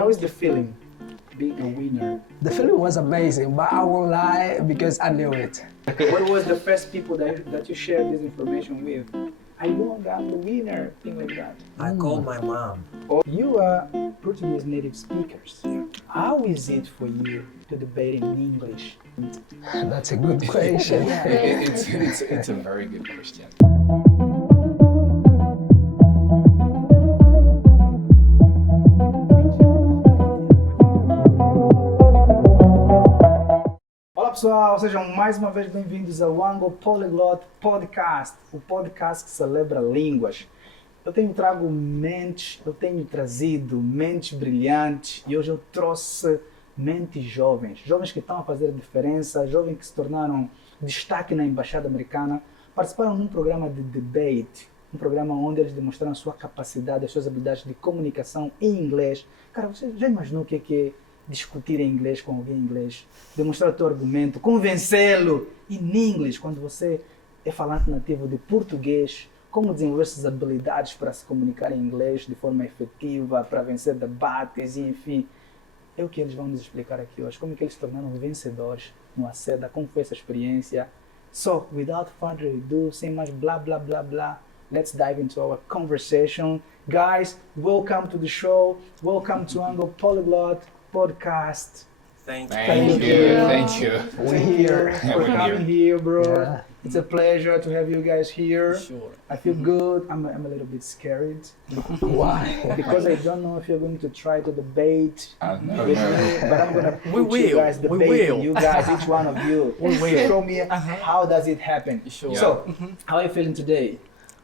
how is the feeling being a winner? The feeling was amazing, but I won't lie because I knew it. What was the first people that you shared this information with? I won, I'm the winner, thing like that. I called my mom. Oh, you are Portuguese native speakers. How is it for you to debate in English? That's a good question. It's a very good question. Olá pessoal, sejam mais uma vez bem-vindos ao Angopolyglot Podcast, o podcast que celebra línguas. Eu tenho trazido mentes brilhantes e hoje eu trouxe mentes jovens, jovens que estão a fazer a diferença, jovens que se tornaram destaque na Embaixada Americana, participaram num programa de debate, um programa onde eles demonstraram a sua capacidade, as suas habilidades de comunicação em inglês. Cara, você já imaginou o que é discutir em inglês com alguém em inglês, demonstrar o teu argumento, convencê-lo em inglês, quando você é falante nativo de português, como desenvolver essas habilidades para se comunicar em inglês de forma efetiva, para vencer debates, e enfim. É o que eles vão nos explicar aqui hoje, como que eles se tornaram vencedores no ACEDA, como foi essa experiência. So, without further ado, sem mais blá blá blá blá, let's dive into our conversation. Guys, welcome to the show, welcome to Angopolyglot Podcast. Thank you. We're here. For coming here, bro. Yeah. It's a pleasure to have you guys here. Sure. I feel good. I'm a little bit scared. Why? Because I don't know if you're going to try to debate No. with me, but I'm gonna We put you will. guys We debating. will. You guys, each one of you, show me how does it happen. Sure. So, how are you feeling today?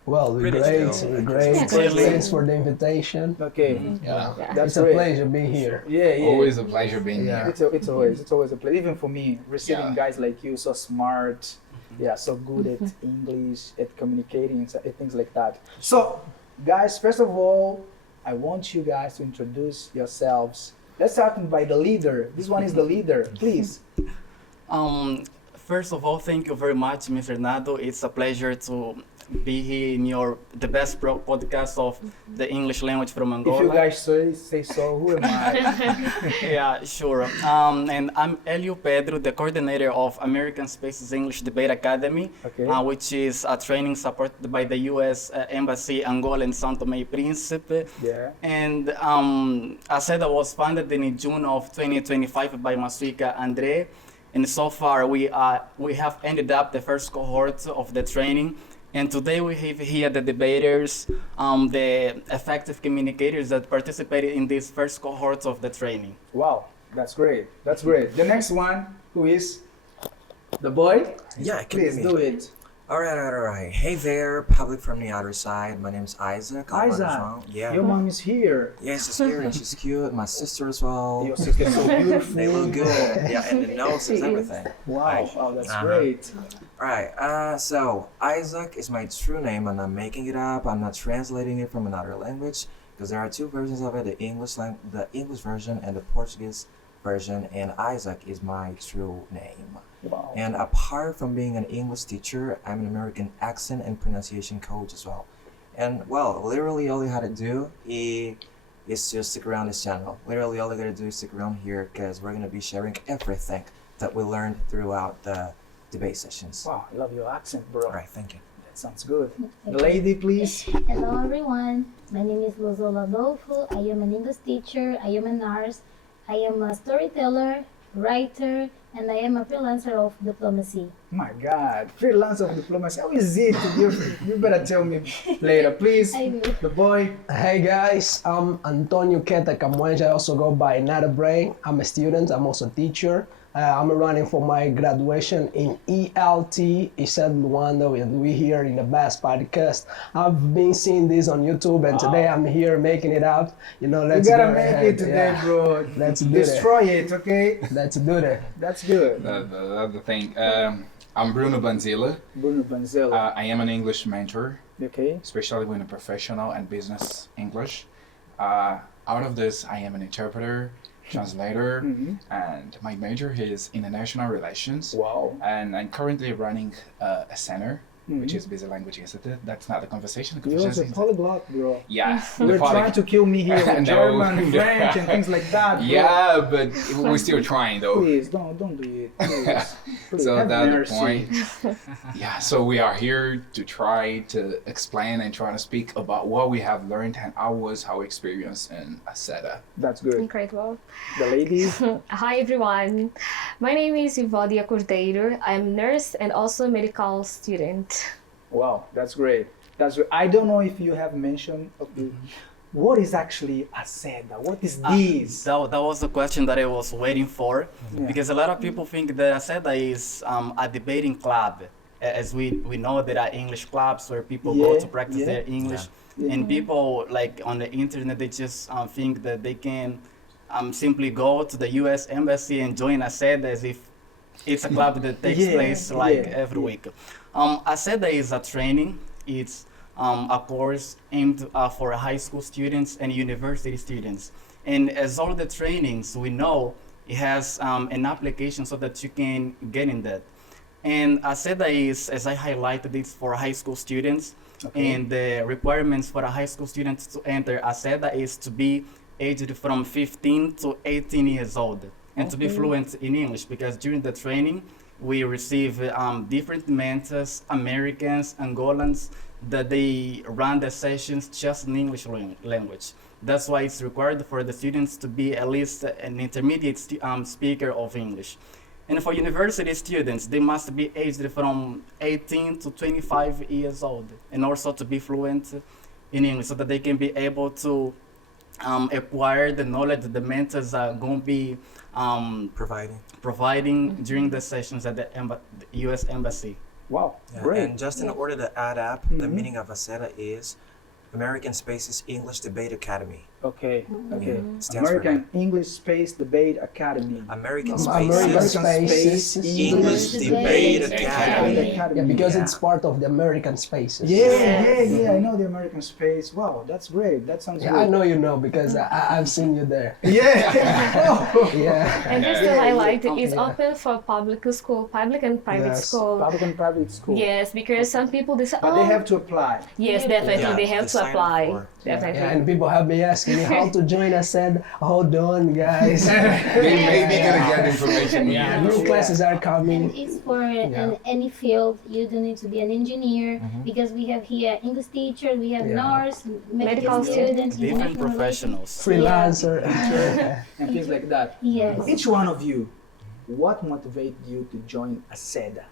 Well, we're Pretty great. chill. We're great. Chilling. Thanks for the invitation. Okay, Yeah. that's It's a great. pleasure being here. Yeah. Always a pleasure being Yeah. here. It's always a pleasure. Even for me, receiving Yeah. guys like you, so smart, so good at English, at communicating, at things like that. So, guys, first of all, I want you guys to introduce yourselves. Let's start by the leader. This one is the leader, please. First of all, thank you very much, Mr. Fernando. It's a pleasure to be here in the best podcast of the English language from Angola. If you guys say so, who am I? Yeah, sure. And I'm Elio Pedro, the coordinator of American Space's English Debate Academy, Okay. which is a training supported by the U.S. Embassy Angola and São Tomé e Príncipe. Yeah. And ACEDA was founded in June of 2025 by Masuika Andre. And so far, we have ended up the first cohort of the training. And today we have here the debaters, the effective communicators that participated in this first cohort of the training. Wow, that's great. That's great. The next one, who is the boy? Yeah, it can Please be do me. it. All right. Hey there, public from the other side. My name's Isaac. Isaac, Yeah. your mom is here. Yeah, she's here and she's cute. My sister as well. Your sister is so beautiful. They look good. Yeah, and the nose is everything. Wow, that's Uh-huh. great. Alright, so Isaac is my true name and I'm making it up. I'm not translating it from another language because there are two versions of it, the English version and the Portuguese version, and Isaac is my true name. Wow. And apart from being an English teacher, I'm an American accent and pronunciation coach as well. And well, literally all you had to do is just stick around this channel. Literally all you gotta do is stick around here because we're gonna be sharing everything that we learned throughout the debate sessions. Wow, I love your accent, bro. Alright, thank you. That sounds good. The lady, please. Hello everyone, my name is Lozola Adolfo. I am an English teacher, I am a nurse, I am a storyteller, writer, and I am a freelancer of diplomacy. My God, freelance of diplomacy. How is it? You better tell me later, please. I will. The boy. Hey guys, I'm Antonio Keta Camões. I also go by Nada Brain. I'm a student. I'm also a teacher. I'm running for my graduation in ELT, Isad Luanda, and we here in the best podcast. I've been seeing this on YouTube, and today I'm here making it up. You Let's gotta go make ahead. it today, Yeah. bro. Let's do Destroy it, okay? Let's do that. That's good. The other thing, I'm Bruno Banzilla. Bruno Banzella. I am an English mentor, Okay. especially when a professional and business English. Out of this, I am an interpreter, translator, and my major is international relations. Wow. And I'm currently running a center which is busy language institute. That's not the conversation. The You're also conversation a polyglot, bro. yeah. You're trying to kill me here with No. German, French, and things like that, bro. Yeah, but we're still trying though. Please, don't do it. Please. Please, So have that's mercy. the point. Yeah, so we are here to try to explain and try to speak about what we have learned and our experience in ASEDA. That's good. Incredible. The ladies, Hi everyone. My name is Ivodia Cordeiro. I'm nurse and also medical student. wow, that's great. That's great. I don't know if you have mentioned, what is actually ASEDA? What is this? That was the question that I was waiting for, Yeah. because a lot of people think that ASEDA is a debating club. As we know, there are English clubs where people go Yeah, to practice yeah. their English, Yeah. and people like on the internet they just think that they can simply go to the U.S. embassy and join ASEDA as if it's a club that takes Yeah, place like yeah, every yeah. week. ASEDA is a training. It's a course aimed for high school students and university students. And as all the trainings we know, it has an application so that you can get in that. And ASEDA is, as I highlighted, it's for high school students. Okay. And the requirements for a high school student to enter ASEDA is to be aged from 15 to 18 years old and to be fluent in English, because during the training we receive different mentors, Americans, Angolans, that they run the sessions just in English language. That's why it's required for the students to be at least an intermediate speaker of English. And for university students, they must be aged from 18 to 25 years old, and also to be fluent in English so that they can be able to acquire the knowledge that the mentors are going to be providing during the sessions at the U.S. Embassy. Wow, Yeah, great. and just in order to add up, the meaning of ASEDA is American Spaces English Debate Academy. Okay, okay. Stands for American English Space Debate Academy. American American Spaces Spaces English Debate Academy. Yeah, because Yeah. it's part of the American Spaces. Yeah, I know the American Space. Wow, that's great. That sounds Yeah, good. I know you know because I've seen you there. Yeah. Oh. Yeah. And just to Yeah, highlight, yeah. it's Yeah. open for public school, public and private Yes. school. Public and private school. Yes, because some people they say, But they have to apply. yes, definitely Yeah, they have to to sign up apply. for. Definitely. Yeah, and people have been asking me how to join. I said, hold on, guys. They maybe gonna get information. Yeah, here. new classes are And coming. it's for Yeah. in any field. You don't need to be an engineer because we have here English teacher, we have Yeah. nurse, medical Medical students, Different international professionals. Freelancer. And things like that. Yes. Each one of you, what motivated you to join ASEDA?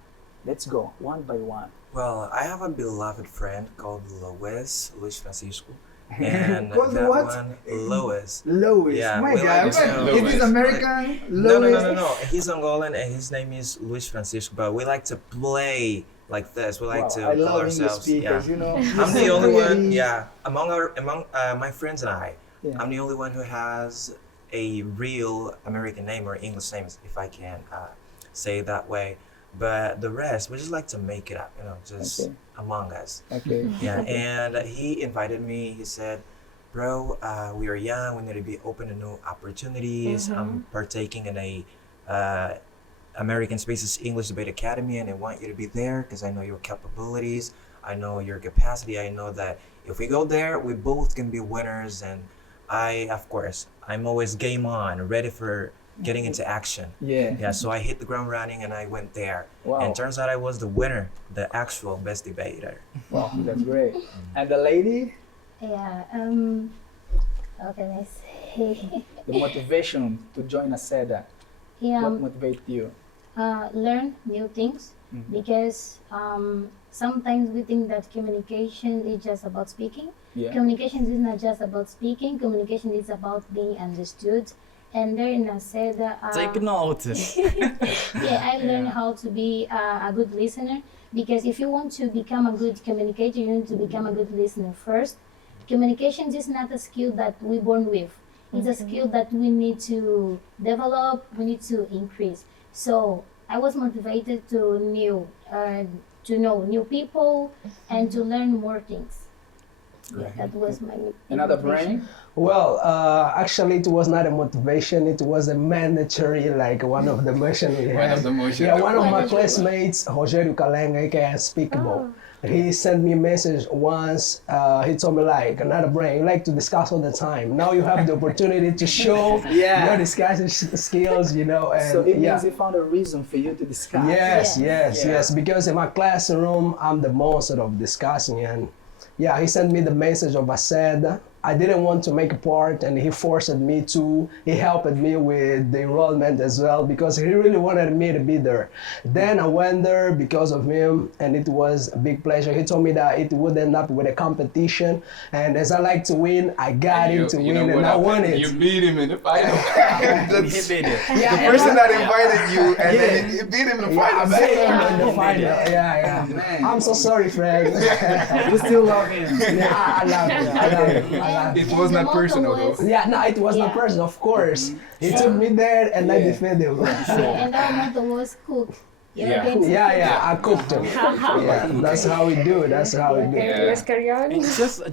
Let's go one by one. Well, I have a beloved friend called Luis Francisco. And Called that what? one, Lois. Lois. Yeah, My we God. like to- Is this American? No, Lois? no. He's Angolan and his name is Luis Francisco. But we like to play like this. We like Wow, to I call love English ourselves. speakers, you know. I'm the only one. Yeah, among my friends and I, Yeah. I'm the only one who has a real American name or English name, if I can say it that way. But the rest, we just like to make it up, you know, just Okay. among us. Okay. Yeah, and he invited me. He said, "Bro, we are young. We need to be open to new opportunities. I'm partaking in a American Spaces English Debate Academy, and I want you to be there because I know your capabilities. I know your capacity. I know that if we go there, we both can be winners. And of course, I'm always game on, ready for getting into action. Yeah. Yeah, so I hit the ground running and I went there. Wow. And turns out I was the winner, the actual best debater. Wow, that's great. And the lady, Yeah. How can I say? the motivation to join ASEDA. Yeah. What motivated you? Learn new things because sometimes we think that communication is just about speaking. Yeah. Communication is not just about speaking. Communication is about being understood. And there in ASEDA, Take note. yeah, I learned how to be a good listener because if you want to become a good communicator, you need to become a good listener first. Communication is not a skill that we're born with. It's a skill that we need to develop, we need to increase. So I was motivated to know new people and to learn more things. Yeah, that was my Another motivation. brain? Well, actually, it was not a motivation. It was a mandatory, like one of the motion we One had. of the motion. Yeah, one of my Mandatory. classmates, Rogério Kalenga, aka Unspeakable. He sent me a message once. He told me like, another brain, you like to discuss all the time. Now you have the opportunity to show your discussion skills, you know. And So it means he found a reason for you to discuss. Yes. Because in my classroom, I'm the monster of discussing. And yeah, he sent me the message of I said, I didn't want to make a part, and he forced me to. He helped me with the enrollment as well because he really wanted me to be there. Then I went there because of him, and it was a big pleasure. He told me that it would end up with a competition, and as I like to win, I got him to win, and I won it. You beat him in the final. He beat it. Yeah, The person that invited you, and then you beat him in the I final. beat him in the final. Yeah. Man. I'm so sorry, Fred. You still love him. Yeah, I love him. I love him. It was not personal though. Yeah, no, it was not personal, of course. He took me there and I defended him. And our motto was cook. Yeah, I cooked him. Yeah, that's how we do it. That's how we do it. Let's carry on. And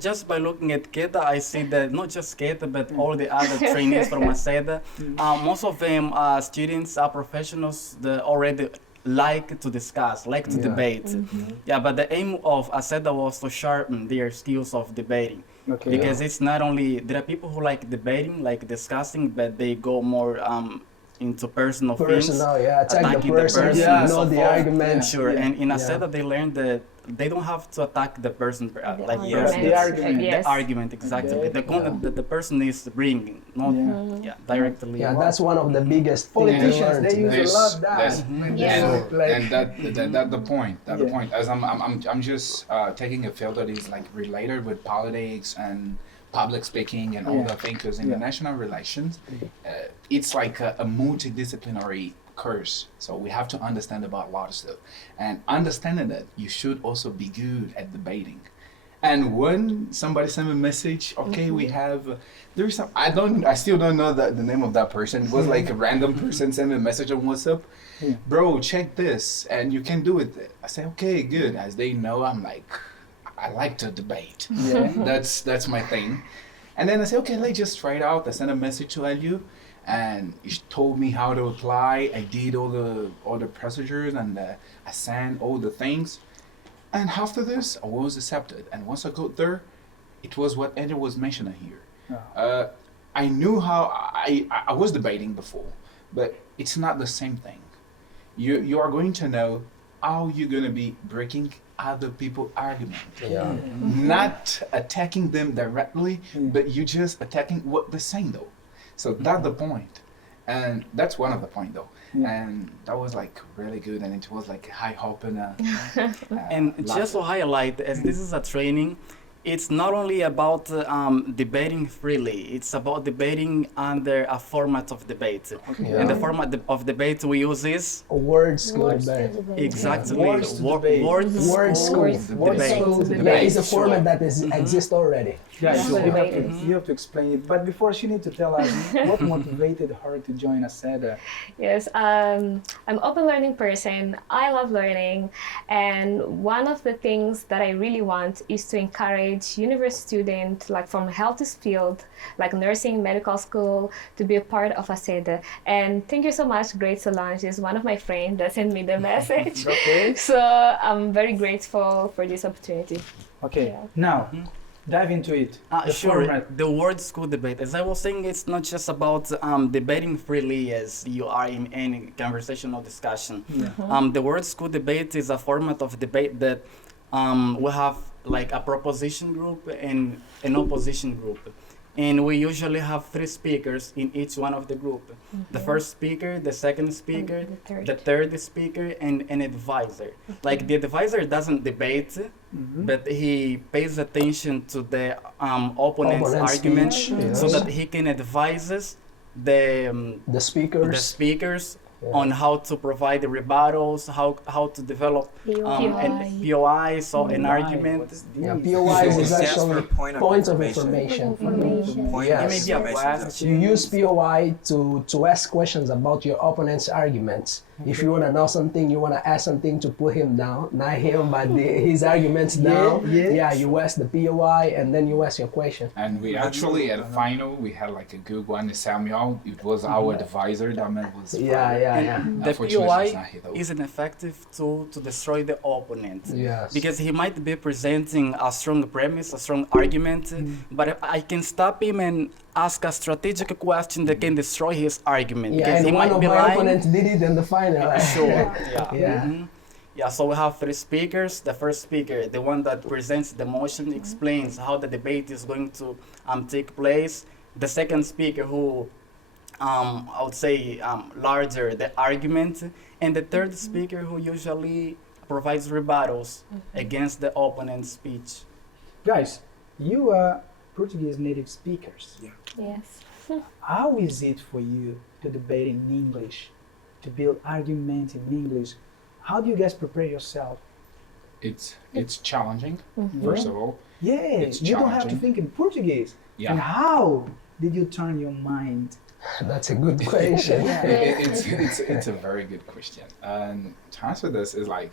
just by looking at Keta, I see that not just Keta, but all the other trainees from ASEDA, most of them are students, are professionals that already like to discuss, like to debate. Yeah, but the aim of ASEDA was to sharpen their skills of debating. Okay. Because it's not only, there are people who like debating, like discussing, but they go more into personal things. Attack the attacking person, and know so the forth. argument. Sure, and in ASEDA they learned that they don't have to attack the person, like The argument. Yes. the argument exactly. The content that the person is bringing, not directly. Yeah, that's one of the biggest things Politicians, they use This- a lot of that. this- Yeah. And that the point. The point. As I'm just taking a field that is like related with politics and public speaking and all the things. Because international relations, it's like a multidisciplinary course. So we have to understand about a lot of stuff, and understanding that you should also be good at debating. And when somebody sent me a message, okay, we have, there's some, I still don't know the name of that person. It was like a random person sent me a message on WhatsApp. Bro, check this, and you can do it. I say, okay, good. As they know, I'm like, I like to debate. That's my thing. And then I say, okay, let's just try it out. I sent a message to Elio, and he told me how to apply. I did all the procedures, and I sent all the things. And after this, I was accepted. And once I got there, it was what Andrew was mentioning here. I knew how I was debating before, but it's not the same thing. You are going to know how you're going to be breaking other people's argument. Not attacking them directly, but you just attacking what they're saying though. So that's the point. And that's one of the point though. And that was like really good, and it was like high hope and And just to highlight, as this is a training, it's not only about debating freely, it's about debating under a format of debate. And the format of debate we use is Word school debate. exactly Word school debate. word school debate. Yeah, it's a format that exists already. Yeah, so Debating. you have to explain it. But before, she needs to tell us what motivated her to join ASEDA. Yes, I'm an open learning person. I love learning, and one of the things that I really want is to encourage university students, like from health field, like nursing, medical school, to be a part of ASEDA. And thank you so much, Great Solange is one of my friends that sent me the message. Okay. So I'm very grateful for this opportunity. Okay, Yeah. now dive into it. The Sure, format. the word school debate. As I was saying, it's not just about debating freely as you are in any conversation or discussion. The word school debate is a format of debate that we have like a proposition group and an opposition group. And we usually have 3 speakers in each one of the group. The first speaker, the second speaker, the third speaker, and an advisor. Like the advisor doesn't debate, but he pays attention to the opponent's argument speech, so yes. that he can advise us the speakers. speakers on how to provide the rebuttals, how to develop an POI, so an argument. Yeah, POIs is Stands actually for point of points of information. information. Point Yes. of Maybe a information. question. You use POI to ask questions about your opponent's arguments. If you want to know something, you want to ask something to put him down, not him, but his arguments down. Yeah, you ask the POI and then you ask your question. And we actually, at the final, we had like a good one. Samuel, it was our advisor. That man was Yeah. The Unfortunately, POI it's not here, though. is an effective tool to destroy the opponent. Yes. Because he might be presenting a strong premise, a strong argument, but I can stop him and ask a strategic question that can destroy his argument. Yeah, Because and he one might of be my lying. opponents did it in the final. Sure. Yeah. Yeah. Mhm. Yeah, so we have three speakers. The first speaker, the one that presents the motion, explains how the debate is going to take place. The second speaker who, I would say, larger the argument. And the third speaker who usually provides rebuttals against the opponent's speech. Guys, you are Portuguese native speakers. Yes. How is it for you to debate in English, to build arguments in English? How do you guys prepare yourself? It's challenging, first of all. Yeah, It's you don't have to challenging. think in Portuguese. Yeah. And how did you turn your mind? That's a good question. It's a very good question. And to answer this is like,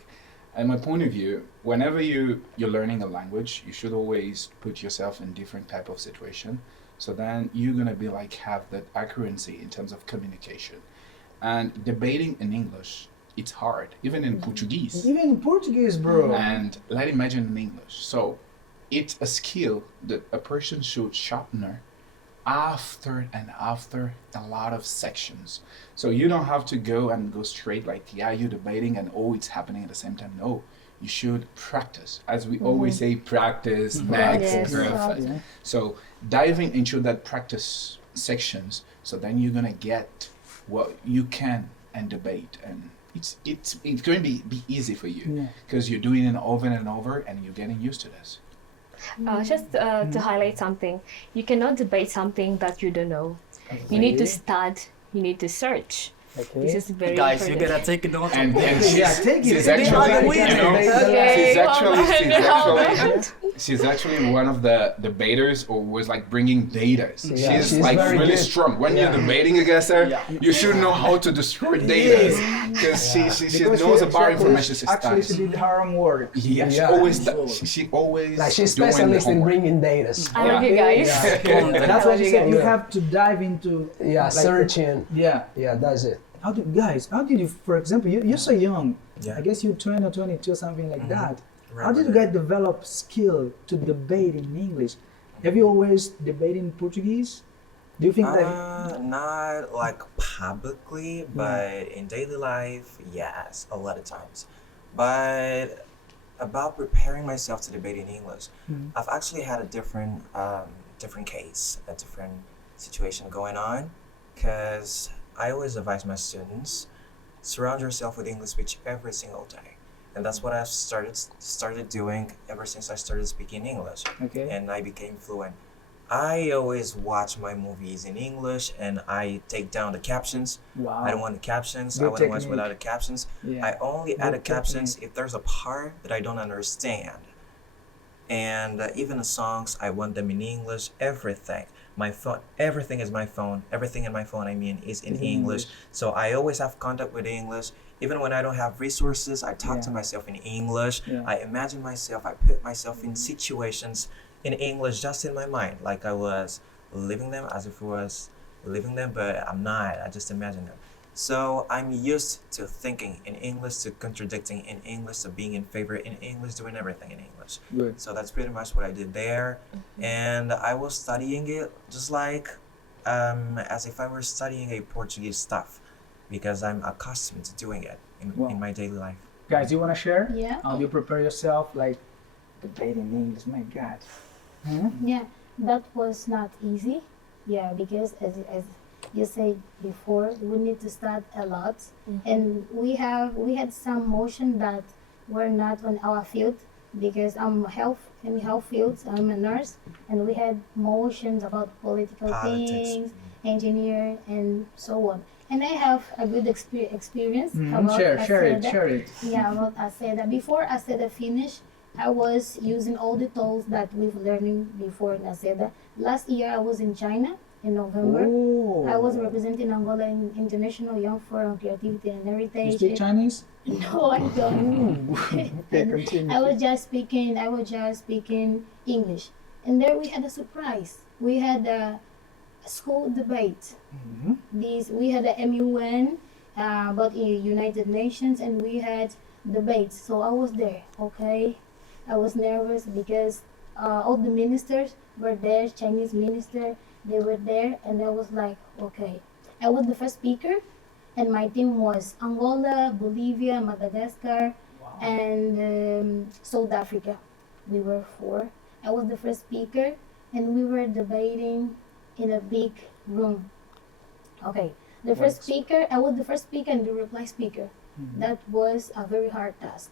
in my point of view, whenever you're learning a language, you should always put yourself in different type of situation. So then you're gonna be like have that accuracy in terms of communication. And debating in English, it's hard, even in Portuguese. Even in Portuguese, bro. And let's imagine in English. So it's a skill that a person should sharpen after and after a lot of sections. So you don't have to go straight like, yeah, you're debating and it's happening at the same time. No, you should practice. As we always say, practice makes Yes. perfect. Yeah. So diving into that practice sections, so then you're gonna get what you can and debate, and it's going to be easy for you Yeah. because you're doing it over and over and you're getting used to this. Just to highlight something, you cannot debate something that you don't know. You need to study, you need to search. Okay. This is very Guys, you important. gotta take note And of this. Yeah, take it. she's Take it. actually, Take it. you know, Okay, she's actually one of the debaters, or was like bringing data. Yeah, she's she's like very really good. strong. When Yeah. you're debating against her, Yeah. you should know how to destroy data because she Because knows she about information. She actually, she studies. did her own work. Yeah, she Yeah. always she always Like she's doing the specialist in homework. bringing data. I love you guys. That's what you said. You Yeah. have to dive into. Yeah, like, searching. Yeah. Yeah, that's it. How did you, for example, you're so young. Yeah. I guess you're 20 or 22, something like that. Right, How did you right. guys develop skill to debate in English? Have you always debated in Portuguese? Do you think that? Not like publicly, but in daily life, yes, a lot of times. But about preparing myself to debate in English, I've actually had a different case, a different situation going on, because I always advise my students, surround yourself with English speech every single day. And that's what I've started doing ever since I started speaking English. Okay. And I became fluent. I always watch my movies in English and I take down the captions. Wow. I don't want the captions. Good I want to watch technique. without the captions. Yeah. I only add the Good captions if there's a part that I don't understand. And even the songs, I want them in English, everything. My phone, everything is my phone. Everything in my phone, I mean, is in Is in English. English. So I always have contact with English. Even when I don't have resources, I talk to Yeah. myself in English. Yeah. I imagine myself, I put myself in situations in English just in my mind, like I was living them as if I was living them, but I'm not. I just imagine them. So I'm used to thinking in English, to contradicting in English, to being in favor in English, doing everything in English. Good. So that's pretty much what I did there. And I was studying it just like as if I were studying a Portuguese stuff, because I'm accustomed to doing it Wow. in my daily life. Guys, you want to share? Yeah. How you prepare yourself, like debating English? My God. Huh? Yeah, that was not easy. Yeah, because as you said before, we need to start a lot, and we had some motion that were not on our field, because I'm in health fields. I'm a nurse, and we had motions about political Politics. things, engineer, and so on. And I have a good experience about Share it. Aseda. Share it. Yeah, about Aseda. Before Aseda finished, I was using all the tools that we've learning before in Aseda. Last year I was in China in November. Oh. I was representing Angola in International Young Forum on Creativity and You Heritage. speak Chinese? No, I don't. Okay, continue. I was just speaking English. And there we had a surprise. We had a school debate. We had a MUN about the United Nations, and we had debates. So I was there, okay? I was nervous because all the ministers were there, Chinese minister, they were there, and I was like, okay. I was the first speaker, and my team was Angola, Bolivia, Madagascar, and South Africa. We were 4. I was the first speaker, and we were debating in a big room. Okay, I was the first speaker and the reply speaker. That was a very hard task.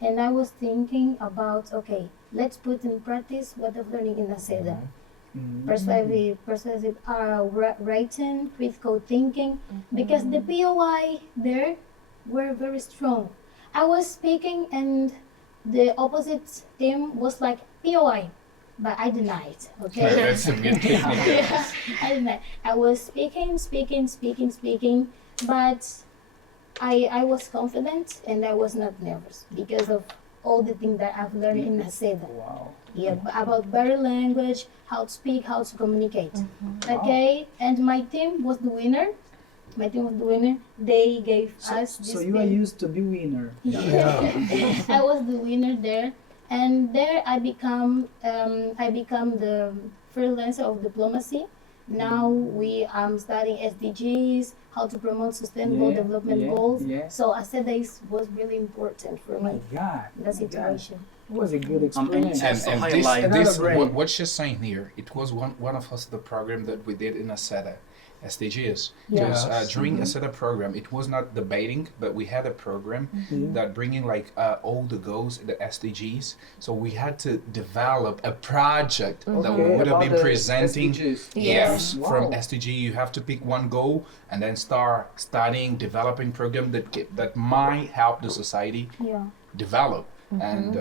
And I was thinking about, okay, let's put in practice what I've learned in Nesta. Persuasive writing, critical thinking, because the POI there were very strong. I was speaking and the opposite team was like POI, but I denied. Okay, That's a good technique. yeah, I denied. I was speaking, but I was confident and I was not nervous because of all the things that I've learned in Nesta. Wow. Yeah, about body language, how to speak, how to communicate. Okay, and my team was the winner. They gave us this So you are thing. used to be winner. I was the winner there, and there I become the freelancer of diplomacy. Now I'm studying SDGs, how to promote sustainable development goals. Yeah. So I said this was really important for My me, God. the situation. It was a good and experience. just to And highlight this brain. what she's saying here, it was one of us the program that we did in Nesta, SDGs. Because Yes. during Nesta program, it was not debating, but we had a program that bringing like all the goals, the SDGs. So we had to develop a project that we would have about been the presenting. SDGs. Yes, Wow. from SDG you have to pick one goal and then start studying, developing program that might help the society Yeah. develop. And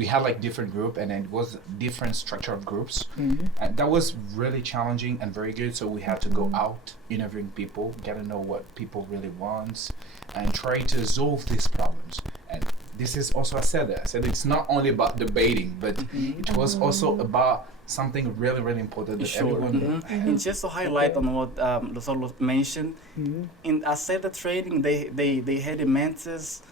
we had like different group, and it was different structure of groups, and that was really challenging and very good. So we had to go out interviewing people, get to know what people really want, and try to solve these problems. And this is also I said it's not only about debating, but it was also about something really really important that everyone And just to highlight on what Luzolo mentioned, in ASEDA training, they had a mentors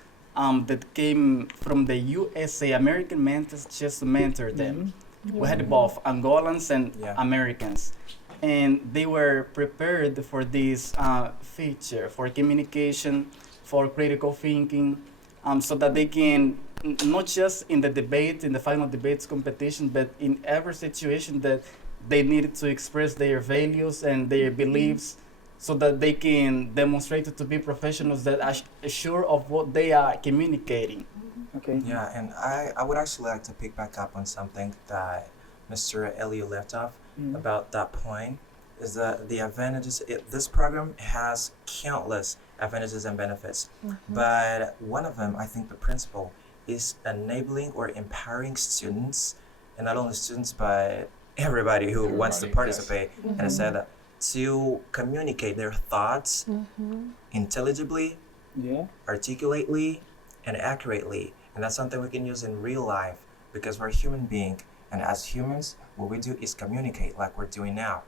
that came from the USA, American mentors, just to mentor them. We had both Angolans and Americans. And they were prepared for this feature, for communication, for critical thinking, so that they can, not just in the debate, in the final debates competition, but in every situation that they needed to express their values and their beliefs, so that they can demonstrate to be professionals that are sure of what they are communicating. Okay. Yeah, and I would actually like to pick back up on something that Mr. Elliot left off about that point, is that the advantages, this program has countless advantages and benefits, but one of them, I think the principal, is enabling or empowering students, and not only students, but everybody who wants to participate, and I said that, to communicate their thoughts intelligibly, articulately, and accurately. And that's something we can use in real life because we're a human being. And as humans, what we do is communicate like we're doing now.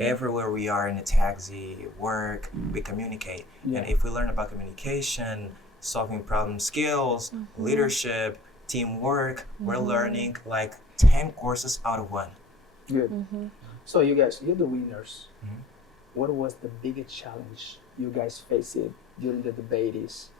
Everywhere we are, in a taxi, work, we communicate. And if we learn about communication, solving problem skills, leadership, teamwork, we're learning like 10 courses out of 1. Good. So you guys, you're the winners. What was the biggest challenge you guys faced during the debates?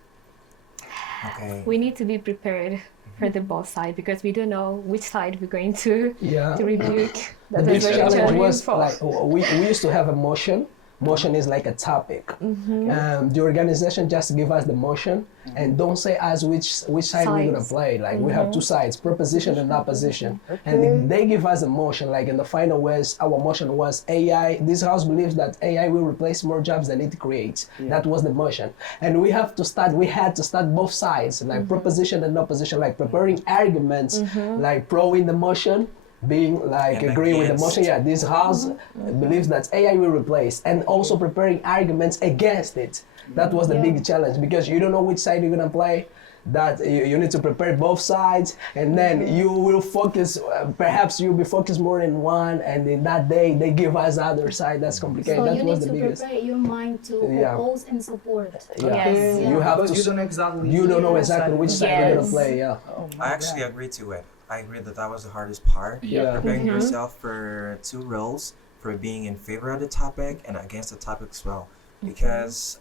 Okay. We need to be prepared for the both side because we don't know which side we're going to rebuke. The That big was very challenge challenging was for like we used to have a motion. Motion is like a topic. The organization just give us the motion and don't say us which side we're gonna play. Like we have 2 sides, proposition and opposition. And they give us a motion. Like in the final words, our motion was AI. This house believes that AI will replace more jobs than it creates. That was the motion. And we had to start both sides, like proposition and opposition, like preparing arguments, like pro in the motion being like And agree with the against. motion. Yeah, this house believes that AI will replace, and also preparing arguments against it. That was the big challenge because you don't know which side you're gonna play. That you need to prepare both sides, and then you will focus. Perhaps you'll be focused more in one, and in that day they give us the other side. That's complicated. So That you was need the to biggest. prepare your mind to oppose and support. Yes. You have Because to. you don't know exactly. You don't know exactly which side you're gonna Yes. play. Yeah. Oh my I actually God. agree to it. I agree that that was the hardest part. Yeah. Preparing yourself for two roles, for being in favor of the topic and against the topic as well. Because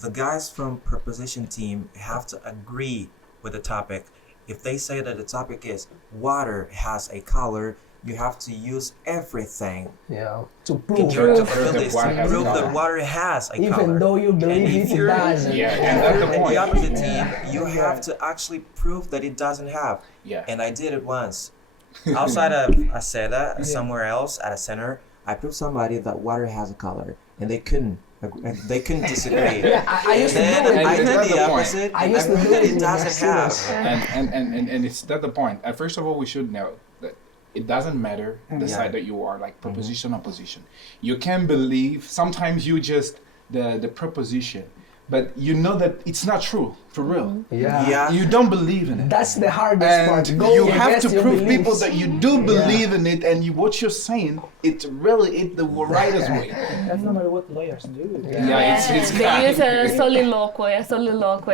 the guys from preposition team have to agree with the topic. If they say that the topic is water has a color, you have to use everything Yeah. To in prove. your Prove capabilities that water to has a prove that color. water has a color. Even though you believe And if it, it you're- doesn't. Yeah, And and if that's you're the in point. the opposite team, you have to actually prove that it doesn't have. Yeah. And I did it once. Outside of Aseda, somewhere else at a center, I proved somebody that water has a color, and they couldn't. They couldn't disagree. I And used to do then it. I And did that's the the point. opposite. I and used to proved do that it it with my doesn't have. students. And it's that the point. And first of all, we should know that it doesn't matter the Yeah. side that you are, like proposition, opposition. You can believe, sometimes you just, the proposition, but you know that it's not true, for real. Yeah. Yeah. You don't believe in it. That's the hardest part. And Going you have against to your prove beliefs. people that you do believe in it, and what you're saying, it's really the rightest way. That's normally what lawyers do. Yeah, it's They use a soliloquy.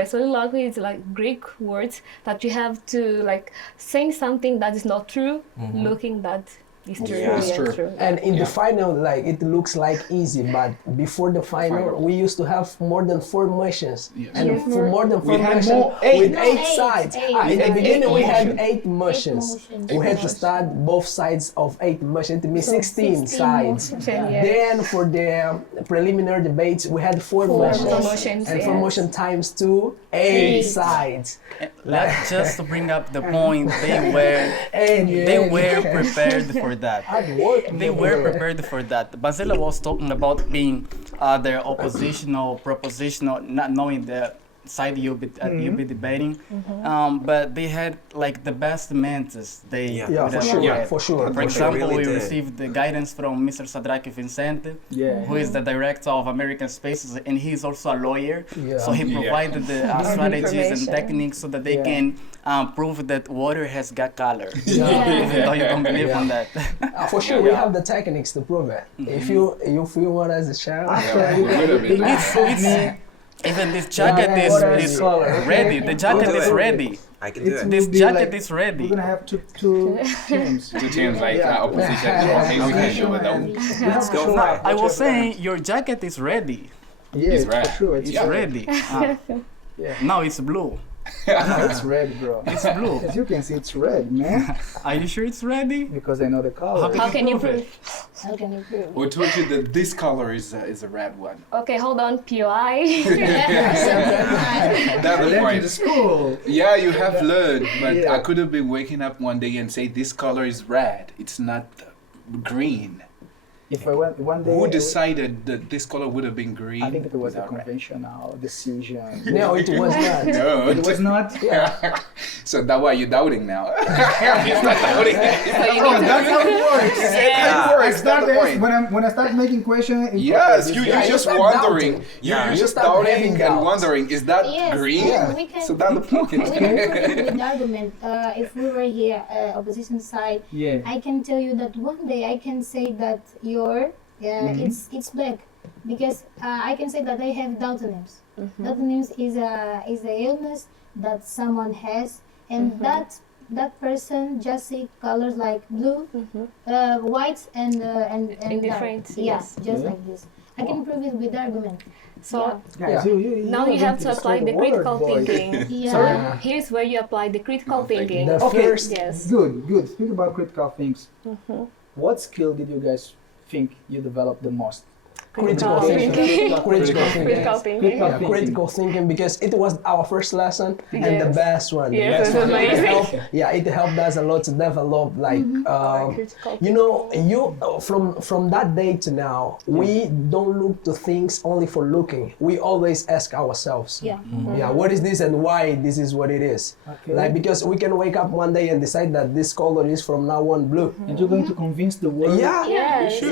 Soliloquy is like Greek words that you have to like saying something that is not true, looking that is true. Yeah, it's true. And in the final, like it looks like easy, but before the final, we used to have more than 4 motions, Yes. and for more than 4 We had motions more, 8. with No, 8 eight, sides. eight. In the Yeah. beginning, we had motions. 8 motions. motions. We had to start both sides of 8 motions. It means So 16 sides. motions. Yeah. Then for the preliminary debates, we had 4 motions. motions, And 4 yes. motion times 2, 8 sides. Let's just bring up the point. They were prepared for that. They were prepared for that. Basila was talking about being their oppositional, propositional, not knowing the side you'll be debating. But they had like the best mentors. Yeah. Yeah, would for have sure, had. for sure. For They example, really we did. received the guidance from Mr. Sadraki Vincente, Yeah. who is the director of American Spaces, and he's also a lawyer. Yeah. So he provided the strategies and Information. techniques so that they Yeah. can prove that water has got color. Yeah. Even though you don't believe on that. For sure, we have the techniques to prove it. If you want us to share, Even this jacket is ready. The jacket do is it. ready. I can do it. This Would be jacket like- is ready. We're gonna have two teams. Two teams like Yeah. opposition. Okay, we can do it though. Let's go. I was saying your jacket is ready. Yeah, It's red. for sure. It's It's ready. Yeah. Now it's blue. No, it's red, bro. It's blue. As you can see, it's red, man. Are you sure it's ready? Because I know the color. How can you prove? How can you prove? We told you that this color is a red one. Okay, hold on, POI. That's I the left point. to school. Yeah, you have learned, but Yeah. I could have been waking up one day and say this color is red. It's not green. If I went one day, Who decided that this color would have been green? I think it was a without red? conventional decision. no, it was not. No. It was not. Yeah. So that's why you're doubting now. He's not doubting. Oh, that's how it works. Yeah. Works, It's not that's the this. point. When I start making questions. Yes, you're Yeah, you just start wondering. doubting. Yeah, You're you just start having doubting and doubts. wondering, is that Yes, green? yeah, we can. So that's the point. We can prove it with argument. If we were here, opposition side, Yeah. I can tell you that one day I can say that your it's black, because I can say that I have Daltonism. Daltonism is a illness that someone has, and that person just see colors like blue, white, and In dark. different, Yeah, yes. just like this. I can prove it with argument. So Guys, Yeah. now are you have going to apply destroy the world, critical boys. thinking. Yeah. Here's where you apply the critical thinking. The Okay. first, Yes. Good. Speak about critical things. What skill did you guys think you developed the most? critical thinking. Critical thinking. Yeah, critical thinking, because it was our first lesson and the best one. Yes, The best it was one. amazing. It helped us a lot to develop, like, Critical you know, from that day to now, we don't look to things only for looking. We always ask ourselves, Yeah. what is this and why this is what it is. Okay. Like, because we can wake up one day and decide that this color is from now on blue. And you're going to convince the world. Yes.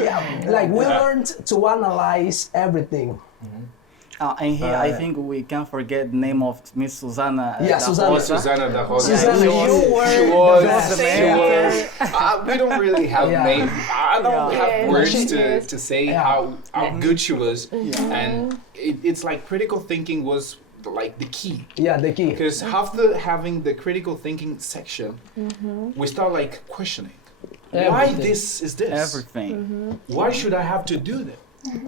Like, we learned to analyze everything. And here, I think we can't forget the name of Miss Susanna. Yeah, da Susanna. Rosa. Susanna da Rosa. Susanna, she was- you were She the was. best. We don't really have Yeah. name. I don't Yeah. have Yeah. words She to say how good she was, and it's like critical thinking was like the key. Yeah, the key. Because after having the critical thinking section, we start like questioning. Why Everything. this is this? Everything. Why should I have to do that?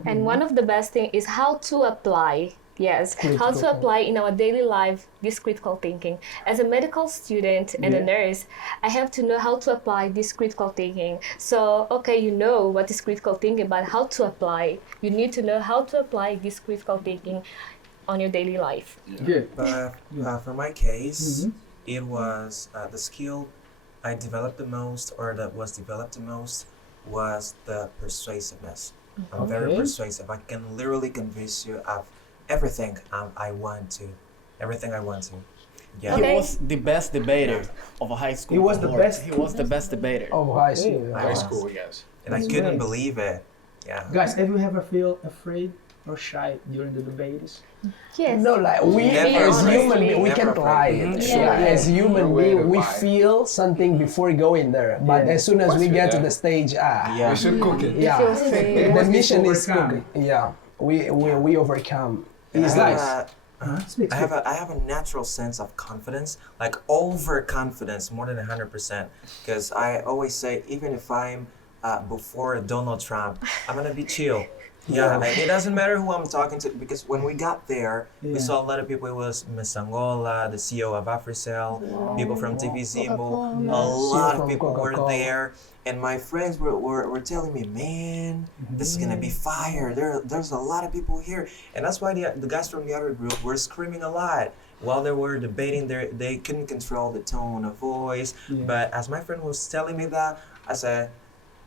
And one of the best thing is how to apply. Yes, how Critical to apply in our daily life this critical thinking. As a medical student and a nurse, I have to know how to apply this critical thinking. So, okay, you know what is critical thinking, but how to apply. You need to know how to apply this critical thinking on your daily life. Good. For my case, it was the skill I developed the most, or that was developed the most, was the persuasiveness. I'm very persuasive. I can literally convince you of everything I want to. Everything I want to. Yeah. He Okay. was the best debater of a high school. He was the cohort. best? He was the best debater. Of high school. High school, yes. And I couldn't believe it. Yeah. Guys, have you ever feel afraid or shy during the debates? Yes. No, like, we Never as afraid. human beings, we Never can't lie. afraid. Yeah. As human No way beings, to we lie. feel something before going there. But Yeah. as soon as we What's get to that? the stage, Yeah. We should cook it. yeah, Feel free. the What's mission this is overcome? cooking. Yeah, we overcome. And It's I nice. have Speak, I have a natural sense of confidence, like overconfidence, more than 100%. Because I always say, even if I'm before Donald Trump, I'm gonna be chill. Yeah, like, it doesn't matter who I'm talking to, because when we got there, we saw a lot of people. It was Miss Angola, the CEO of Africell, people from TVZ, a lot of From people were Coca-Cola. there. And my friends were telling me, man, this is gonna be fire. There's a lot of people here, and that's why the guys from the other group were screaming a lot while they were debating. They couldn't control the tone of voice. But as my friend was telling me that, I said,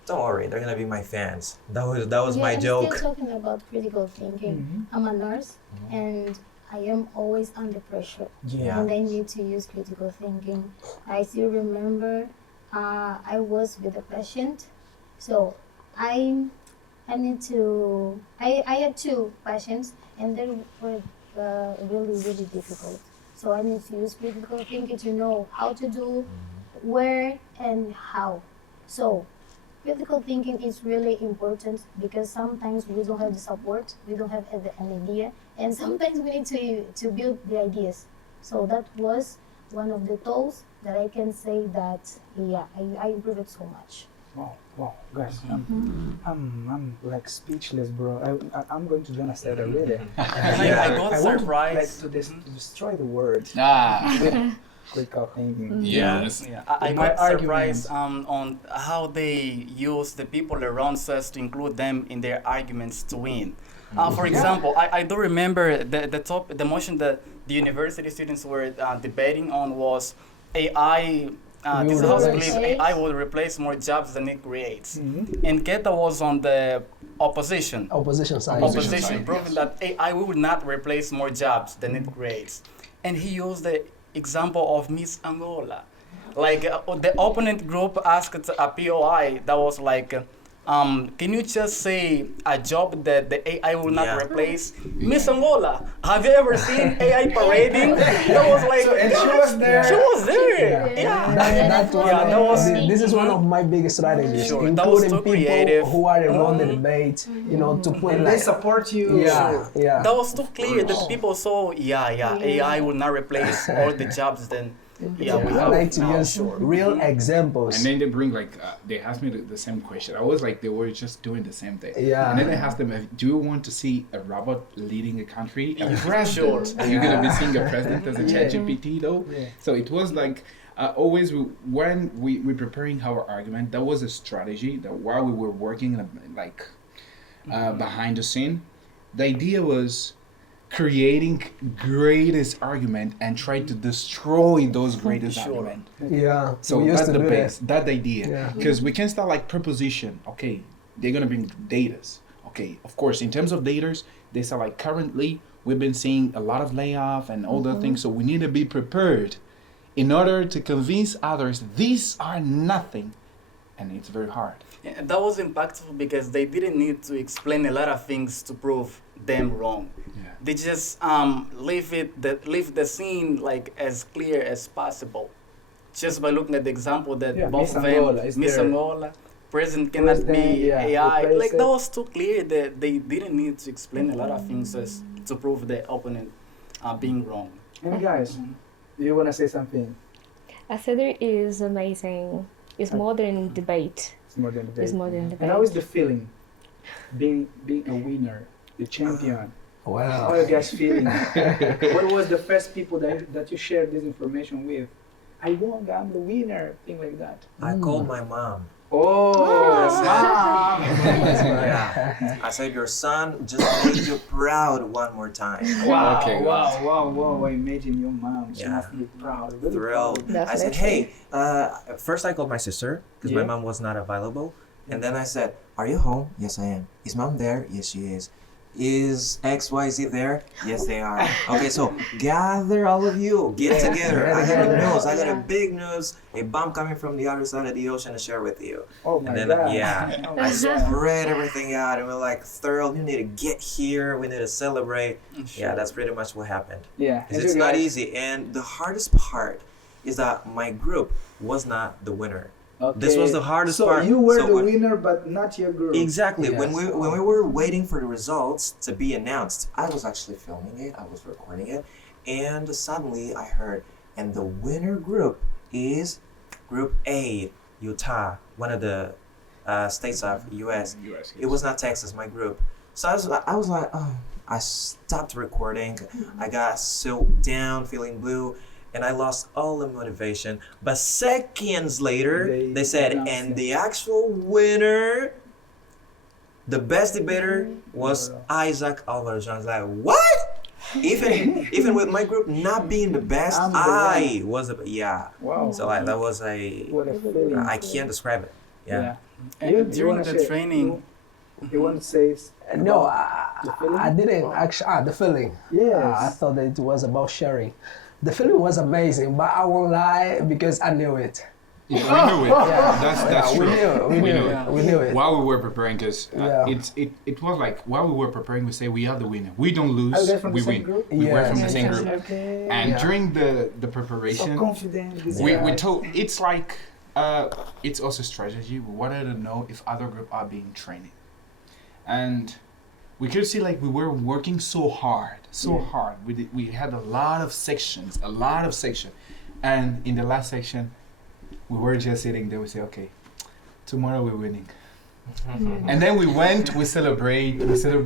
"Don't worry, they're gonna be my fans." That was my I'm joke. still talking about critical thinking. I'm a nurse, and I am always under pressure, Yeah. and I need to use critical thinking. I still remember I was with a patient, so I had two patients, and they were really difficult. So I need to use critical thinking to know how to do, where and how. So critical thinking is really important, because sometimes we don't have the support, we don't have an idea, and sometimes we need to build the ideas. So that was one of the tools that I can say that, I improved it so much. Wow, guys, I'm like speechless, bro. I'm going to join a set already. I got I want surprised. to destroy the word. Ah, Critical thinking. yes. Yeah, I My got surprised argument. on how they use the people around us to include them in their arguments to win. For example, I do remember the motion that the university students were debating on was AI. This Will house replace. believes AI will replace more jobs than it creates. And Keta was on the opposition. Opposition side. Opposition Opposition, side, proving yes. that AI will not replace more jobs than it creates. And he used the example of Miss Angola. Like the opponent group asked a POI that was like, can you just say a job that the AI will not Yeah. replace? Miss Angola, have you ever seen AI parading? That was like, And she was there. She was there. Yeah. Yeah. That was, was- this is one of my biggest strategies, Sure, that was including too people creative. who are involved in the debate, you know, to put And like, they support you. yeah, yeah. That was too clear that people saw, AI will not replace all the jobs then. Yeah, we I have like to now. use real examples. And then they bring like they asked me the same question. I was like they were just doing the same thing. Yeah. And then I asked them, do you want to see a robot leading a country? A president? Sure. Are you gonna be seeing a president as a ChatGPT though? Yeah. So it was like always when we preparing our argument, that was a strategy that while we were working like behind the scene. The idea was creating greatest argument and try to destroy those greatest argument. Yeah. So we used that's to the do base, that. that idea. Yeah. Because we can start like preposition. Okay, they're gonna bring datas. Okay, of course, in terms of datas, they say like currently we've been seeing a lot of layoff and all the things, so we need to be prepared in order to convince others these are nothing, and it's very hard. Yeah, that was impactful because they didn't need to explain a lot of things to prove them wrong. Yeah. They just leave the scene like as clear as possible, just by looking at the example that Yeah, both Miss of Angola them, is Miss there. Angola, present cannot be President, yeah, AI. replace Like it. that was too clear that they didn't need to explain a lot of things as to prove the opponent being wrong. And guys, do you want to say something? Academy is amazing. It's modern debate. It's more than It's debate. modern debate. And how is the feeling being a winner, the champion? How Wow. are you guys feeling? What was the first people that you shared this information with? I won, I'm the winner, thing like that. I called my mom. Oh, mom! Yeah. I said, your son just made you proud one more time. Wow, Okay, wow. Imagine your mom. She Yeah. must be proud. Really Thrilled. proud. I said, hey, first I called my sister because my Yeah. mom was not available. And then I said, are you home? Yes, I am. Is mom there? Yes, she is. Is XYZ there? Yes, they are. Okay, so gather all of you. Get together. I got a news. I got a big news. A bomb coming from the other side of the ocean to share with you. Oh my And then, God. yeah, Oh I my God. spread everything out and we're like, Thurl, you need to get here. We need to celebrate. Yeah, that's pretty much what happened. Yeah. 'Cause and it's you not guys- easy. And the hardest part is that my group was not the winner. This was the hardest so part. You were So the when- winner, but not your group. Exactly. Yes. When we were waiting for the results to be announced, I was actually filming it. I was recording it, and suddenly I heard, and the winner group is Group A, Utah, one of the states of U.S. It was not Texas, my group. So I was like, oh. I stopped recording. I got so down, feeling blue. And I lost all the motivation. But seconds later, they said, announced and it. the actual winner, the best debater was Isaac Alvarez. I was like, what? Even with my group not being the best, I'm the I was yeah. Wow. So like that was a What a feeling. I can't describe it. Yeah. And during wanna the share- training, you want to say? No, the feeling? I didn't actually. The feeling. Yes. I thought that it was about sharing. The feeling was amazing, but I won't lie because I knew it. Yeah, we knew it. That's we true. knew it. We knew it. While we were preparing, because Yeah. it was like while we were preparing, we say we are the winner. We don't lose, Are you guys from we the same win. group? We were from the Yes. same group. Okay. And Yeah. during the So preparation, confident. This we guy. told it's like it's also strategy. We wanted to know if other group are being trained, and we could see like we were working so hard. We had a lot of sections, and in the last section, we were just sitting there. We say, okay, tomorrow we're winning. And then we went, we celebrate the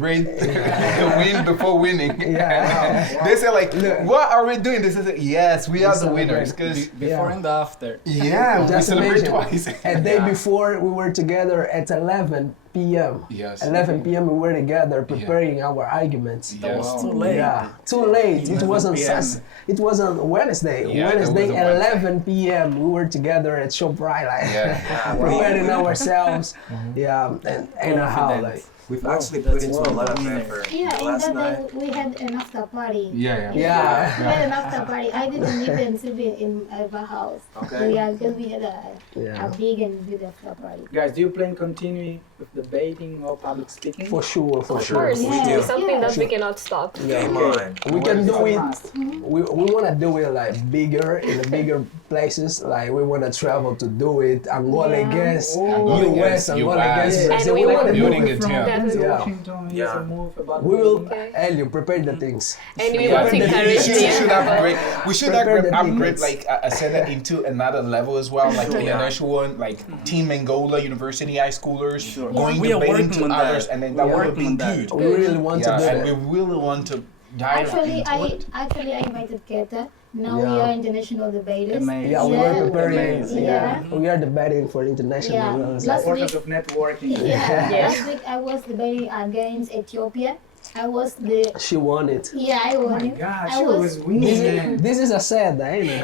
win before winning. Yeah. They say like, what are we doing? They say, yes, we are the winners. Because before and after. yeah, we Just celebrate imagine. twice. A day before we were together at 11 p.m. Yes. 11 p.m. we were together preparing our arguments. That was Yes. too late. Yeah, too late. It 11 wasn't. PM. It wasn't Wednesday. Yeah, it Wednesday, was a Wednesday. 11 p.m. We were together at ShopRite, like Yeah. preparing ourselves. Yeah, and how Confident. like We've actually that's put into a lot of winner. effort. Yeah, in Last that night. day we had an after party. Yeah. We yeah. had an after party. I didn't even sleep in our house. Okay. Yeah, because we had a Yeah. big and big after party. Guys, do you plan continuing with debating or public speaking? For sure, for Of sure. course, We do. it's something that we Yeah. cannot stop. Game on. We can do it. Must. We want to do it like bigger in the bigger places. Like we want to travel to do it. Angola Yeah. against Angola US, against Angola US. against Yeah. Brazil. And we We want want to do building it. it, From yeah. Denzel Yeah. Washington, here's Yeah. a move about We will, Okay. Elio, prepare the things. And we Yeah. want to We encourage We the should upgrade. We should Prepare the upgrade tickets. like I said that into another level as well, like the Yeah. initial one, like Team Angola University high schoolers Sure. going We are debating working to on that. others, and then that We are would working be on that. good. We really want Yeah, to do and we that. really want to dive Actually, into it. I invited Keta Now we are international debaters. Amazing. Yeah, we were preparing. Amazing. Yeah, we are debating for international. Yeah. levels. Last Importance week, of networking. last week I was debating against Ethiopia. I was She won it. I Oh won my it. gosh, I she was- was winning, man. This is a sad, ain't it?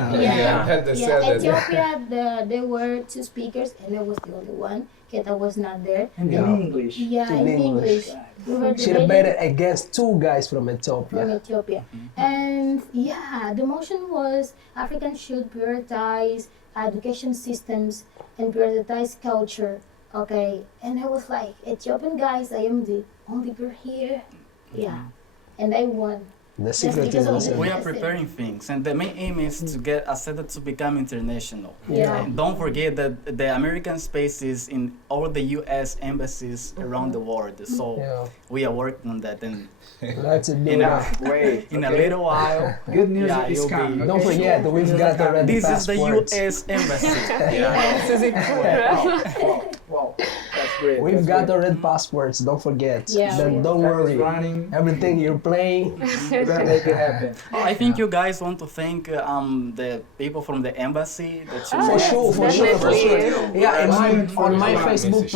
Ethiopia, there were 2 speakers, and I was the only one. Keta was not there. And Yeah. in English. Yeah, In in English. English. We were She debating debated against 2 guys from from Ethiopia. Ethiopia. And the motion was Africans should prioritize education systems and prioritize culture. Okay, and I was like, Ethiopian guys, I am the only girl here. Yeah, and I won. The secret because is of also- the- We are preparing things, and the main aim is to get ASEDA to become international. Yeah. And don't forget that the American space is in all the U.S. embassies around the world. So Yeah, we are working on that, and let's do in that. Wait. in a okay. little while, Good news Yeah, is you'll be- coming. Don't okay? forget, we've got already this is the passports. U.S. embassy. Wow, that's great. We've that's got great. already passports. Don't forget. Yeah. Then don't Time is worry. running. Everything you're playing. We're gonna make it happen. I think you guys want to thank the people from the embassy that you Oh, For met. sure, for sure, for Definitely. sure. Yeah, on my Right. Facebook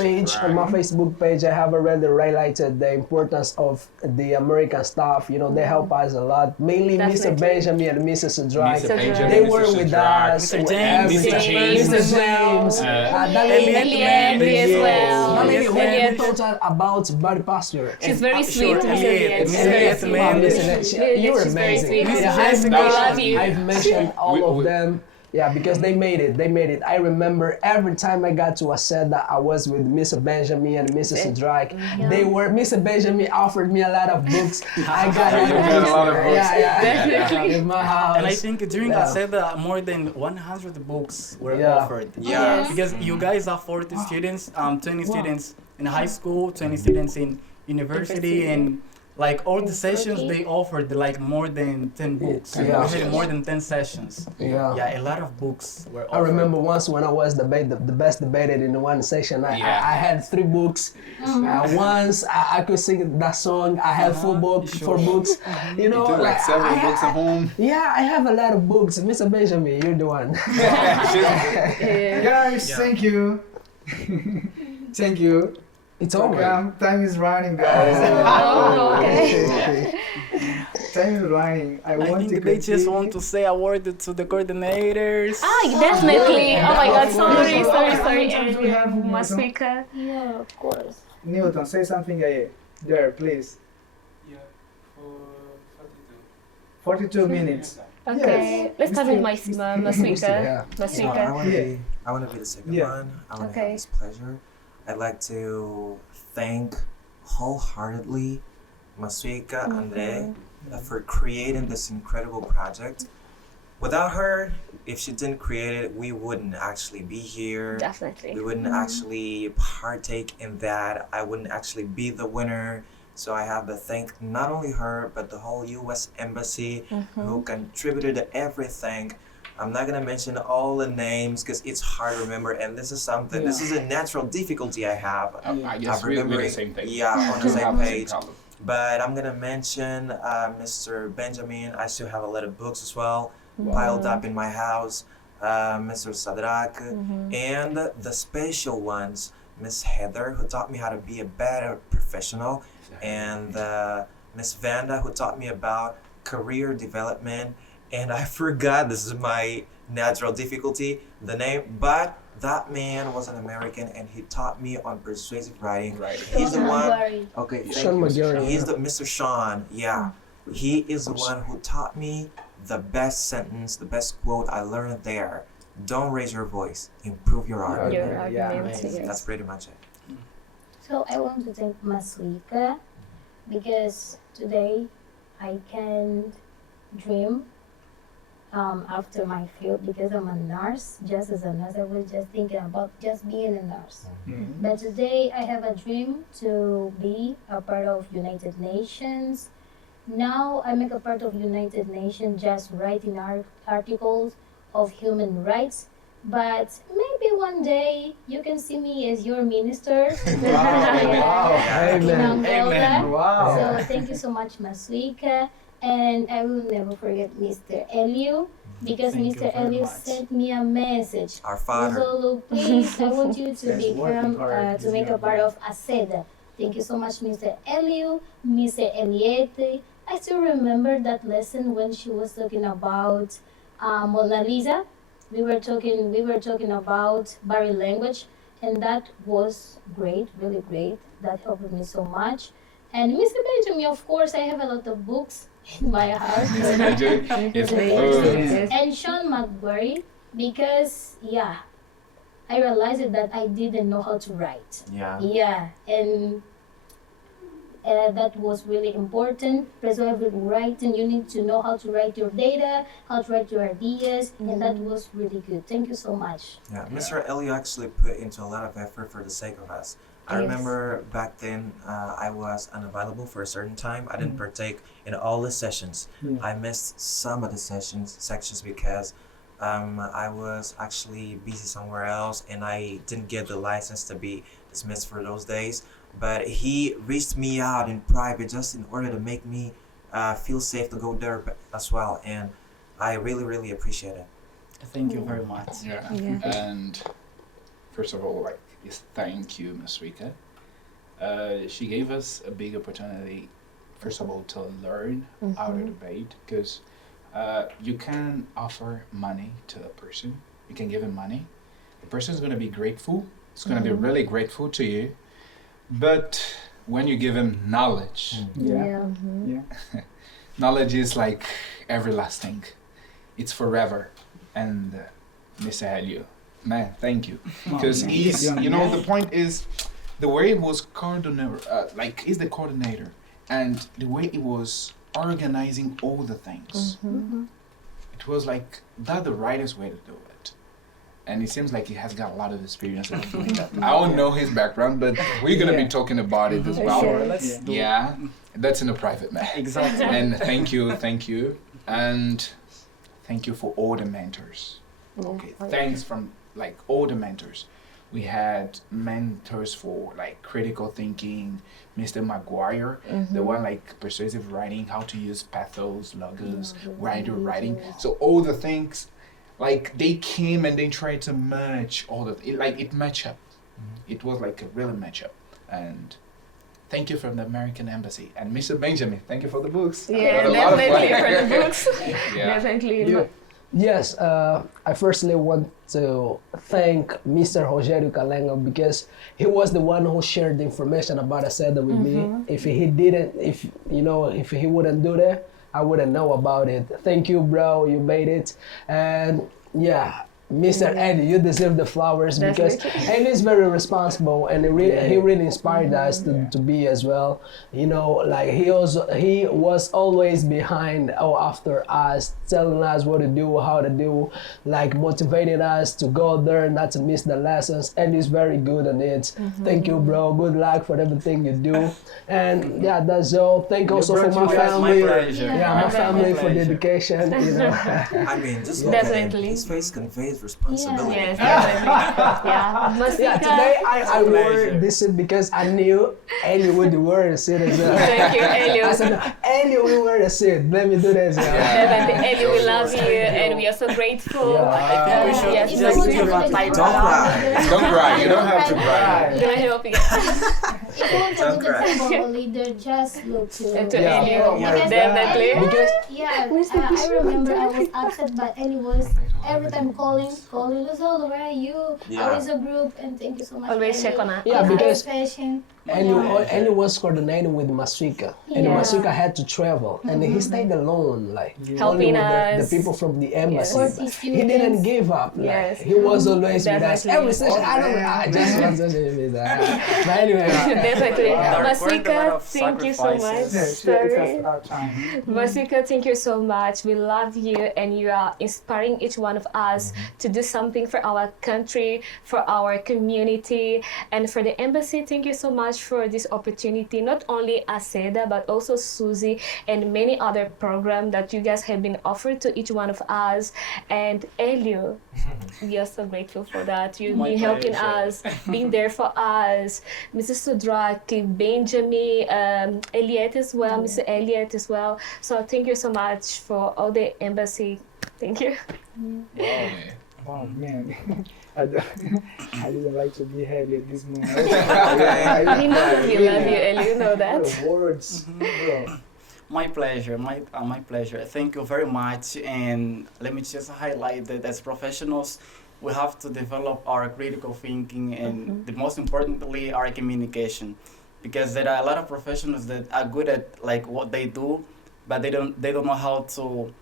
page, I have already highlighted the importance of the American staff. You know, they help us a lot. Mainly Mr. Definitely. Benjamin and Mrs. Drake. Mr. Benjamin, They Mr. were with us. Mr. James, Mr. James Mr. as well. James. Elliot as well. Namely, who Elliot. taught us about body posture. She's very Sure, sweet. Miss Elliot. Elliot. Miss She's very Elliot, sweet. man. You're She's very amazing. sweet. Yeah, Miss I've Jessica, I love you. I've mentioned all We- of we- them. Yeah, because they made it. They made it. I remember every time I got to ASEDA, I was with Mr. Benjamin and Mrs. Drake. They were Mr. Benjamin offered me a lot of books. I got You got a lot of books. Yeah, Definitely. in my house. And I think during Yeah. ASEDA, more than 100 books were Yeah. offered. Yes. Because you guys are 40 students, 20 students in high school, 20 students in university, and like all the sessions they offered like more than 10 books. Yeah. We had more than 10 sessions. Yeah. Yeah, a lot of books were offered. I remember once when I was the best debated in one session. I had 3 books. Once I could sing that song. I had 4 Sure. books. You know, You took like several books at home. Yeah, I have a lot of books. Mr. Benjamin, you're the one. Guys, thank you. Thank you. It's over. Time is running, guys. Oh, okay. Time is running. I I want to think they just continue. want to say a word to the coordinators. Definitely. Oh my God. Sorry. Sometimes we have My more. speaker. Yeah, of course. Newton, say something there, please. 42 minutes. Okay. Let's start with my speaker. Yeah. My So speaker. I want to be the second Yeah. one. I want to Okay. have this pleasure. I'd like to thank wholeheartedly Masuika Andre for creating this incredible project. Without her, if she didn't create it, we wouldn't actually be here. We Definitely. wouldn't actually partake in that. I wouldn't actually be the winner. So I have to thank not only her, but the whole U.S. Embassy who contributed to everything. I'm not gonna mention all the names because it's hard to remember, and this is something. This is a natural difficulty I have. I guess of we're the remembering- same thing. Yeah, on the We same have the page. problem. But I'm gonna mention Mr. Benjamin. I still have a lot of books as well piled up in my house. Mr. Sadrak, and the special ones, Miss Heather, who taught me how to be a better professional, and Miss Vanda, who taught me about career development. And I forgot, this is my natural difficulty, the name, but that man was an American and he taught me on persuasive writing. Right. He's the Don't one. worry. Okay, thank Sean you. McGarry. He's the Mr. Sean. Yeah, he is the one who taught me the best sentence, the best quote I learned there. Don't raise your voice. Improve your argument. Your Yeah. argument. Amazing. That's Yes. pretty much it. So I want to thank Maswika because today I can dream after my field because I'm a nurse. Just as a nurse, I was just thinking about just being a nurse. But today I have a dream to be a part of United Nations. Now I make a part of United Nations just writing articles of human rights but maybe one day you can see me as your minister. Wow. In Amen. Angola. Wow. So thank you so much, Maswika. And I will never forget Mr. Elio, because Thank you Mr. very Elio much. sent me a message. Our father. Zolo, please, I want you to Yes, working become, hard to is make your a part of ASEDA. Thank you so much, Mr. Elio, Mr. Eliete. I still remember that lesson when she was talking about Mona Lisa. We were talking about body language, and that was great, really great. That helped me so much. And Mr. Benjamin, of course, I have a lot of books in my house. It's Yes. And Sean McBurry, because I realized that I didn't know how to write. Yeah. And that was really important. Preserving writing, you need to know how to write your data, how to write your ideas, and that was really good. Thank you so much. Yeah, Mr. Elio actually put into a lot of effort for the sake of us. I Yes. remember back then I was unavailable for a certain time. I didn't partake in all the sessions. Yeah. I missed some of the sections because I was actually busy somewhere else and I didn't get the license to be dismissed for those days. But he reached me out in private just in order to make me feel safe to go there as well. And I really, really appreciate it. Thank you very much. Yeah. Yeah. And first of all, thank you, Ms. Rika. She gave us a big opportunity, first of all, to learn how to debate, because you can offer money to a person. You can give him money. The person is going to be grateful. It's going to be really grateful to you. But when you give him knowledge, Yeah. knowledge is like everlasting. It's forever. And Mr. Helio, man, thank you. Because he's, the point is, the way it was he's the coordinator, and the way it was organizing all the things, it was like that the rightest way to do it. And it seems like he has got a lot of experience in doing that. I don't know his background, but we're gonna be talking about it as well. Sure, let's do it. Yeah, that's in a private matter. Exactly. And thank you, and thank you for all the mentors. Okay, thanks from all the mentors. We had mentors for critical thinking, Mr. Maguire, the one persuasive writing, how to use pathos, logos, writing. So all the things, they came and they tried to merge all it matched up. It was a really match up. And thank you from the American Embassy. And Mr. Benjamin, thank you for the books. Yeah, Got a lot of definitely fun. for the books. Yeah. Definitely. Yes, I firstly want to thank Mr. Rogério Calenga because he was the one who shared the information about ASEDA with me. If he wouldn't do that, I wouldn't know about it. Thank you, bro. You made it. And Mr. Eddie, you deserve the flowers because Eddie is very responsible and he really inspired us to be as well. He was always behind or after us, telling us what to do, how to do, motivated us to go there, not to miss the lessons. And he's very good on it. Thank you, bro. Good luck for everything you do. And that's all. Thank also for my family. My pleasure. My family for dedication. I mean, just look at him. His face conveys responsibility. Yes, definitely. Today I wore this suit because I knew Ellie would wear a suit as well. Thank you, Elio. I said, no, Ellie will wear a suit. Let me do this. Definitely, Elio, we love you and we are so grateful. I think we should Yes, just give a title. Don't cry. Don't cry. You don't have to cry. Can I help you? If you want to be the symbol leader, just look to Elio. Because Definitely. I remember I was upset, but Ellie was every time calling Luzolo, where are you? How is the group? And thank you so much. Always Ellie. check on us. Because Fashion. Ellie was coordinating with Maswika, and Maswika had to travel, and he stayed alone, only Helping with us. the people from the embassy. Yes. He didn't give up. Yes. He was always with us. Definitely. Every session, I just want to say that. But anyway, Definitely. That required a lot Maswika, of thank you so much. sacrifices. Sorry. our time. Maswika, thank you so much. We love you and you are inspiring each one of us to do something for our country, for our community, and for the embassy. Thank you so much much for this opportunity, not only Aseda, but also Susie and many other programs that you guys have been offered to each one of us. And Elio, we are so grateful for that. You've been helping us, being there for us. Mrs. Sudraki, Benjamin, Elliot as well, Mr. Elliot as well. So thank you so much for all the embassy. Thank you. Oh man, I didn't like to be heavy at this moment. We know we love you, Elio, you know that. Words. My pleasure, my pleasure. Thank you very much. And let me just highlight that as professionals, we have to develop our critical thinking and the most importantly, our communication. Because there are a lot of professionals that are good at like what they do, but they don't know how to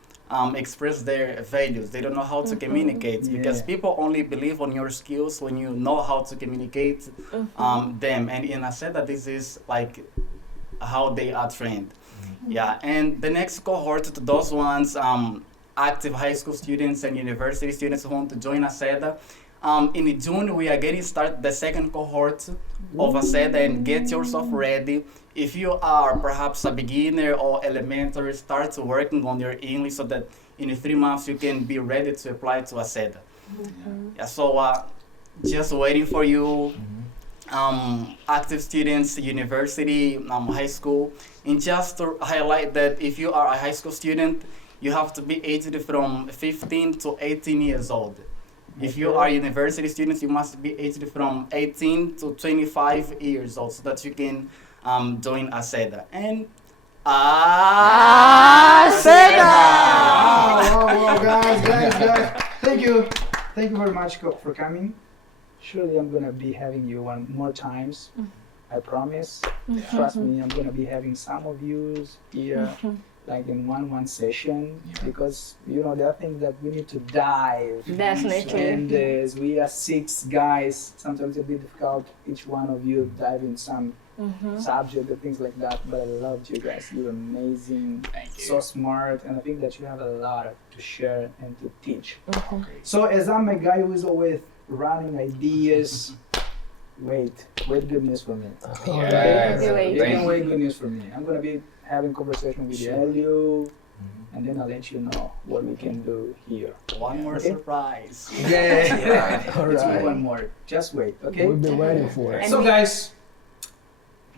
express their values. They don't know how to communicate because people only believe on your skills when you know how to communicate them. And in Aseda, this is like how they are trained. Yeah, and the next cohort to those ones, active high school students and university students who want to join Aseda. In June, we are getting started the second cohort of Aseda, and get yourself ready. If you are perhaps a beginner or elementary, start working on your English so that in 3 months you can be ready to apply to Aseda. Yeah, so just waiting for you, active students, university, high school. And just to highlight that if you are a high school student, you have to be aged from 15 to 18 years old. If you are university students, you must be aged from 18 to 25 years old so that you can join Aseda. And Aseda! Wow, guys. Thank you very much for coming. Surely I'm gonna be having you one more times. I promise. Trust me, I'm gonna be having some of you here. Like in one session, because there are things that we need to dive. Definitely. And as we are 6 guys, sometimes it's a bit difficult. Each one of you dive in some subject and things like that. But I loved you guys. You're amazing. Thank you. So smart, and I think that you have a lot to share and to teach. So as I'm a guy who is always running ideas. Wait good news for me. Yes. You can wait good news for me. I'm gonna be having conversation with Elio, and then I'll let you know what we can do here. One more surprise. Yeah. All It's right. one more. Just wait, okay? We've been waiting for it. So guys,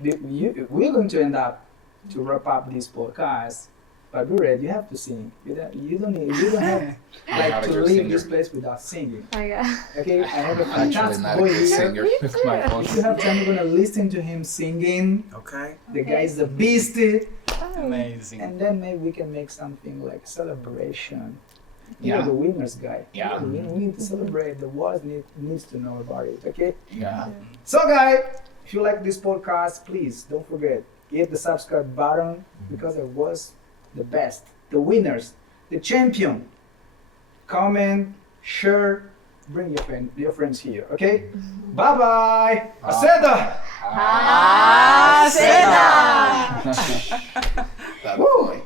we're going to end up to wrap up this podcast. But be ready. You have to sing. You don't have not a to good leave singer. this place without singing. Oh yeah. Okay, I have a Actually, fantastic not a boy good here. singer. It's my If you fault. have time, we're gonna listen to him singing. Okay. The guy's the beast. Amazing. And then maybe we can make something like celebration. You're Yeah. the winners guy. Yeah. We need to celebrate. The world needs to know about it, okay? Yeah. So guys, if you like this podcast, please don't forget, hit the subscribe button because it was the best, the winners, the champion. Comment, share, bring your friends here, okay? Bye-bye. Aseda! Aseda!